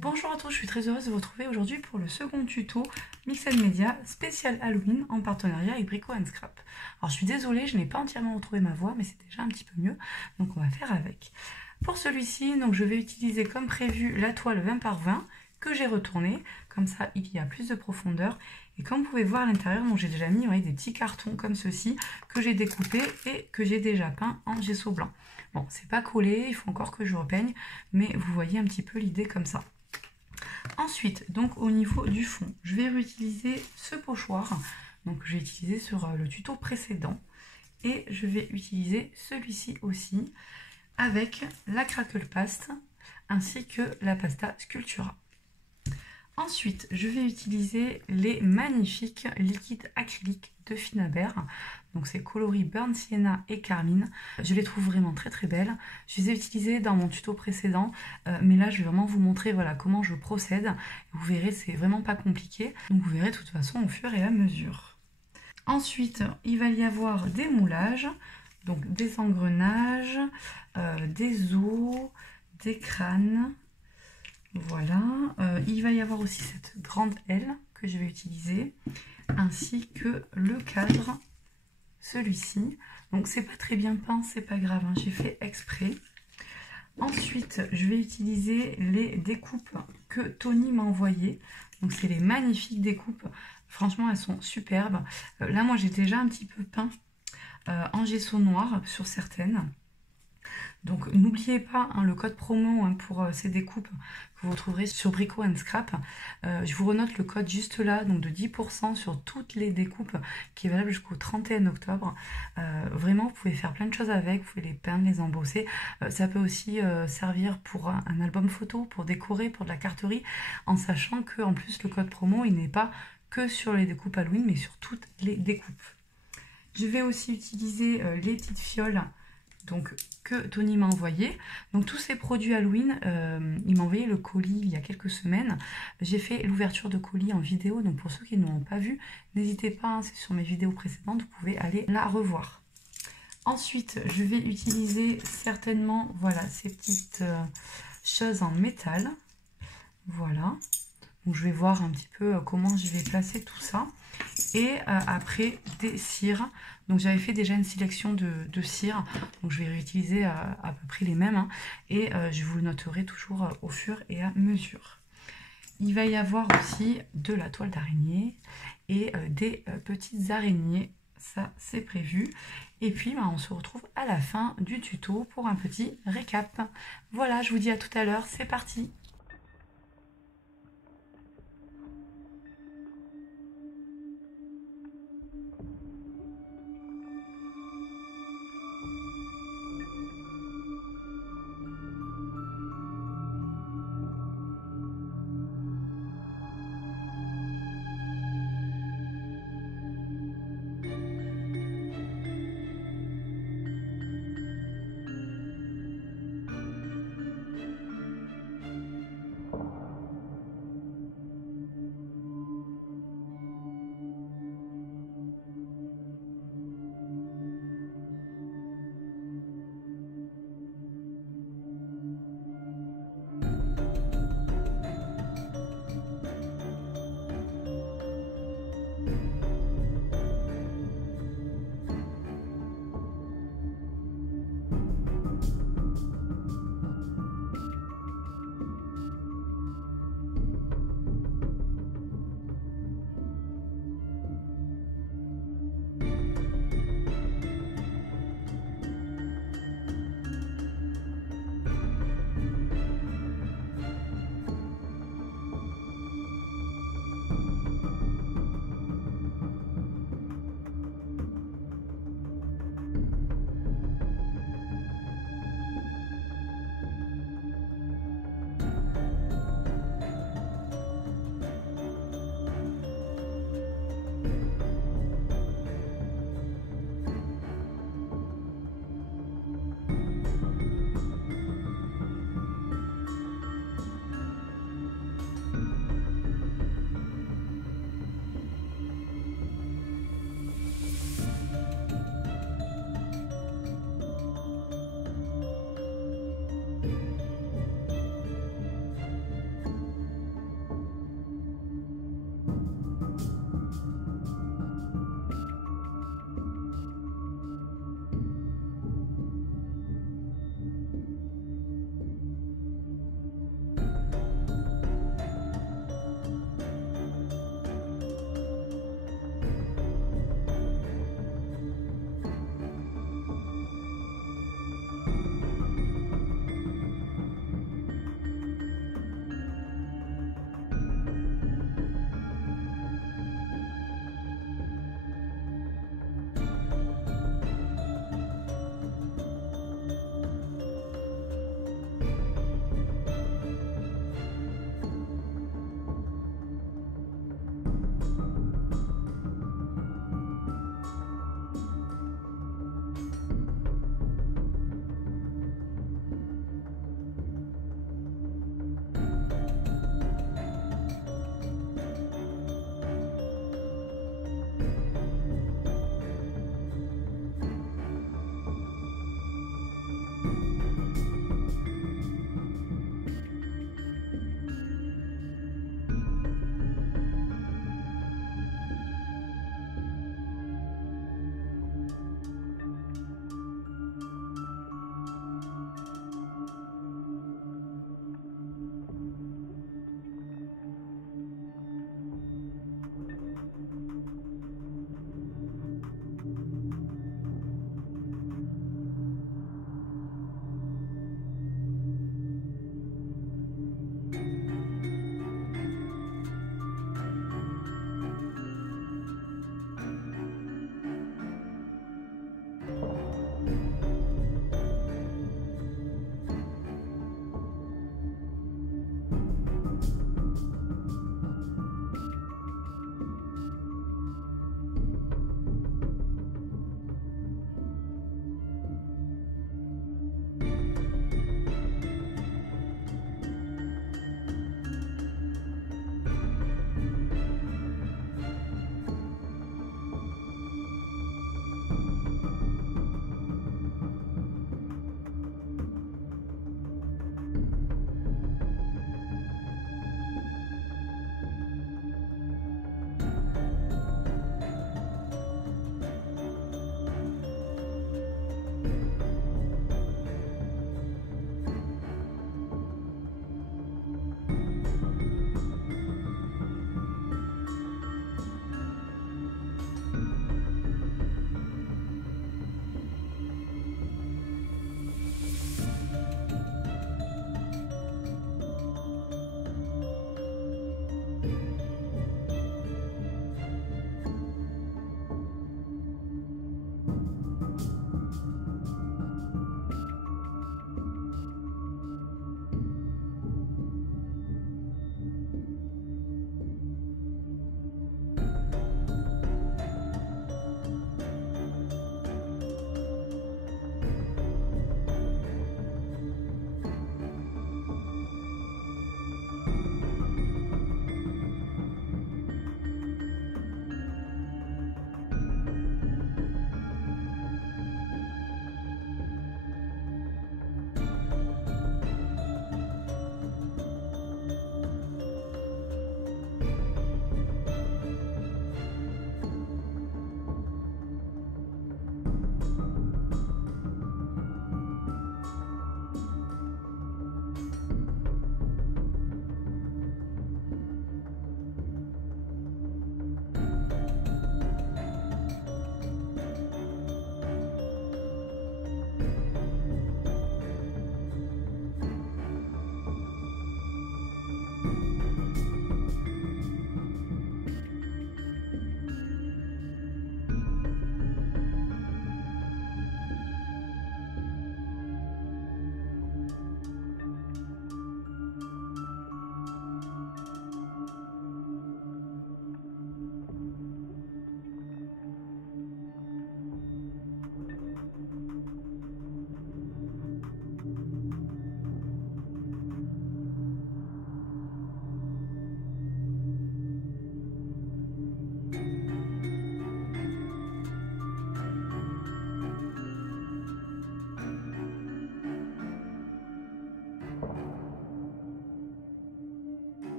Bonjour à tous, je suis très heureuse de vous retrouver aujourd'hui pour le second tuto Mix & Media spécial Halloween en partenariat avec Brico & Scrap. Alors je suis désolée, je n'ai pas entièrement retrouvé ma voix, mais c'est déjà un petit peu mieux, donc on va faire avec. Pour celui-ci, donc je vais utiliser comme prévu la toile 20 par 20 que j'ai retournée, comme ça il y a plus de profondeur. Et comme vous pouvez voir à l'intérieur, j'ai déjà mis des petits cartons comme ceci que j'ai découpés et que j'ai déjà peint en gesso blanc. Bon, c'est pas collé, il faut encore que je repeigne, mais vous voyez un petit peu l'idée comme ça. Ensuite, donc au niveau du fond, je vais réutiliser ce pochoir, donc j'ai utilisé sur le tuto précédent, et je vais utiliser celui-ci aussi avec la Crackle Paste ainsi que la pasta Sculptura. Ensuite, je vais utiliser les magnifiques liquides acryliques de Finabert. Donc c'est coloris Burnt Sienna et Carmine. Je les trouve vraiment très très belles. Je les ai utilisées dans mon tuto précédent, mais là je vais vraiment vous montrer comment je procède. Vous verrez, c'est vraiment pas compliqué. Donc vous verrez de toute façon au fur et à mesure. Ensuite, il va y avoir des moulages, donc des engrenages, des os, des crânes. Voilà, il va y avoir aussi cette grande aile que je vais utiliser, ainsi que le cadre, celui-ci. Donc c'est pas très bien peint, c'est pas grave, j'ai fait exprès. Ensuite, je vais utiliser les découpes que Tony m'a envoyées. Donc c'est les magnifiques découpes, franchement elles sont superbes. Là moi j'ai déjà un petit peu peint en gesso noir sur certaines. Donc n'oubliez pas le code promo pour ces découpes que vous retrouverez sur Brico & Scrap. Je vous renote le code juste là, donc de 10% sur toutes les découpes qui est valable jusqu'au 31 octobre. Vraiment, vous pouvez faire plein de choses avec, vous pouvez les peindre, les embosser. Ça peut aussi servir pour un album photo, pour décorer, pour de la carterie, en sachant que en plus le code promo, il n'est pas que sur les découpes Halloween, mais sur toutes les découpes. Je vais aussi utiliser les petites fioles donc que Tony m'a envoyé. Donc tous ces produits Halloween, il m'a envoyé le colis il y a quelques semaines. J'ai fait l'ouverture de colis en vidéo, donc pour ceux qui ne l'ont pas vu, n'hésitez pas, c'est sur mes vidéos précédentes, vous pouvez aller la revoir. Ensuite, je vais utiliser certainement, voilà, ces petites choses en métal. Voilà. Donc je vais voir un petit peu comment je vais placer tout ça. Et après des cires. Donc j'avais fait déjà une sélection de cires, donc je vais réutiliser à peu près les mêmes, et je vous le noterai toujours au fur et à mesure. Il va y avoir aussi de la toile d'araignée et des petites araignées, ça c'est prévu. Et puis on se retrouve à la fin du tuto pour un petit récap. Voilà, je vous dis à tout à l'heure, c'est parti!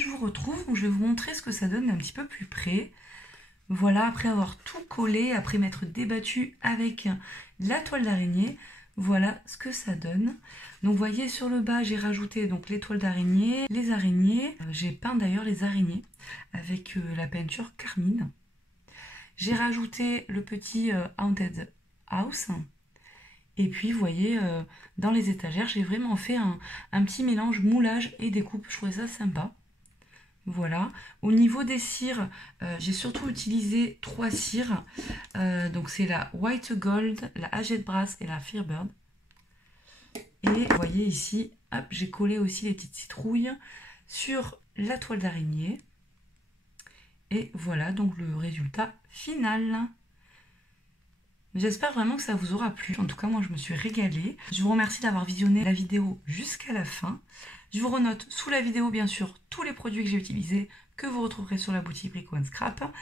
je vous retrouve, donc je vais vous montrer ce que ça donne un petit peu plus près. Voilà, après avoir tout collé, après m'être débattu avec la toile d'araignée, voilà ce que ça donne. Donc vous voyez sur le bas, j'ai rajouté donc les toiles d'araignée, les araignées. J'ai peint d'ailleurs les araignées avec la peinture carmine. J'ai rajouté le petit Haunted House. Et puis, vous voyez, dans les étagères, j'ai vraiment fait un petit mélange moulage et découpe. Je trouvais ça sympa. Voilà. Au niveau des cires, j'ai surtout utilisé 3 cires. Donc, c'est la White Gold, la Agate Brass et la Firebird. Et vous voyez ici, hop, j'ai collé aussi les petites citrouilles sur la toile d'araignée. Et voilà donc le résultat final. J'espère vraiment que ça vous aura plu. En tout cas, moi, je me suis régalée. Je vous remercie d'avoir visionné la vidéo jusqu'à la fin. Je vous renote sous la vidéo, bien sûr, tous les produits que j'ai utilisés, que vous retrouverez sur la boutique Brico Scrap.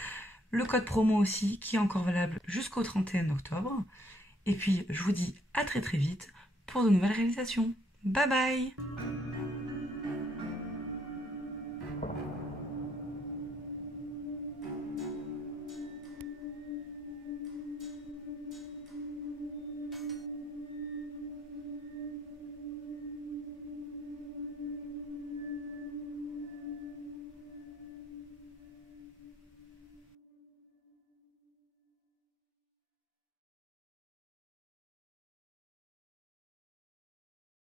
Le code promo aussi, qui est encore valable jusqu'au 31 octobre. Et puis, je vous dis à très très vite pour de nouvelles réalisations. Bye bye!